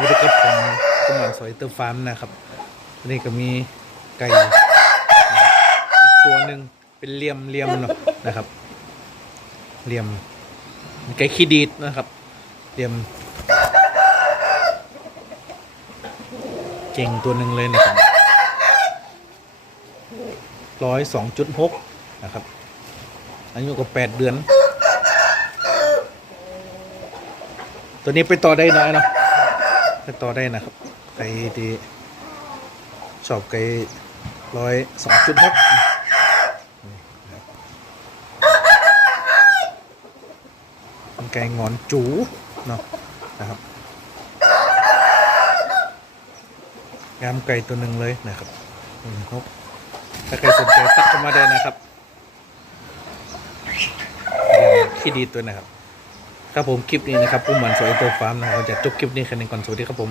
วัสดีครับผมกุมารสวยเตอร์ฟาร์มนะครับนนี้ก็มีไก่อีกตัวหนึ่งเป็นเหลี่ยมเหลี่ยมเนาะนะครับเหลี่ยมไก่ขี้ดีดนะครับเหลี่ยม เก่งตัวหนึ่งเลยนะครับร้อยสองจุดหกนะครับอายุก็แปดเดือน ตัวนี้ไปต่อได้น้อยเนาะ ไปต่อได้นะครับไก่ดีชอบไก่ร้อยสองจุดหกเป็นไก่งอนจูเนาะนะครับงามไก่ตัวหนึ่งเลยนะครับอืมครับถ้าใครสนใจตักเข้ามาได้นะครับอย่างขี้ดีตัวนะครับ ครับผมคลิปนี้นะครับผู้หมันสวยตัวฟาร์มนะครับจะจบคลิปนี้แค่นี้ก่อนสวัสดีครับผม